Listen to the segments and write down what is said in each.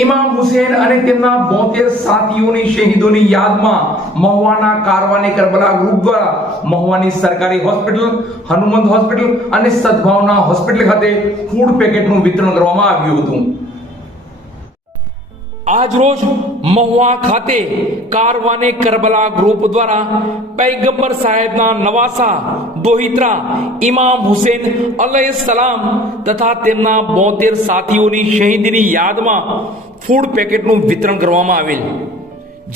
ઇમામ હુસેન અને તેમના 72 સાથીઓની શહીદોની યાદમાં મહુવાના કારવાને કરબલા ગ્રુપ દ્વારા મહુવાની સરકારી હોસ્પિટલ, હનુમંત હોસ્પિટલ અને સદભાવના હોસ્પિટલ ખાતે ફૂડ પેકેટનું વિતરણ કરવામાં આવ્યું હતું। આજ રોજ મહુવા ખાતે કારવાને કરબલા ગ્રુપ દ્વારા પૈગંબર સાહેબના નવાસા દોહિત્રા ઇમામ હુસેન અલૈહિસ્સલામ તથા તેમના 72 સાથીઓની શહીદીની યાદમાં ફૂડ પેકેટનું વિતરણ કરવામાં આવેલ,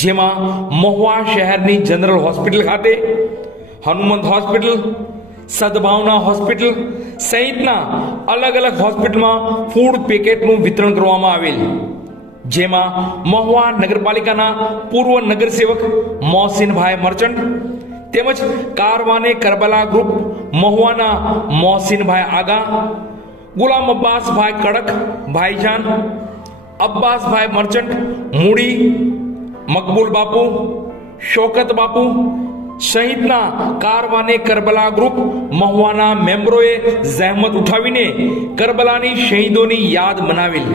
જેમાં મહુવા શહેરની જનરલ હોસ્પિટલ ખાતે, હનુમંત હોસ્પિટલ, સદભાવના હોસ્પિટલ સહિતના અલગ અલગ હોસ્પિટલમાં ફૂડ પેકેટનું વિતરણ કરવામાં આવેલ, જેમાં મહુવા નગરપાલિકાના પૂર્વ નગરસેવક મોહસિનભાઈ મર્ચન્ટ તેમજ કારવાને કરબલા ગ્રુપ મહુવાના મોહસિનભાઈ આગા, ગુલામ અબ્બાસભાઈ કડક ભાઈજાન, અબ્બાસભાઈ મર્ચન્ટ મૂડી, મકબૂલ બાપુ, શોકત બાપુ સહિતના કારવાને કરબલા ગ્રુપ મહુવાના મેમ્બરોએ જહેમત ઉઠાવીને કરબલાની શહીદોની યાદ મનાવેલ।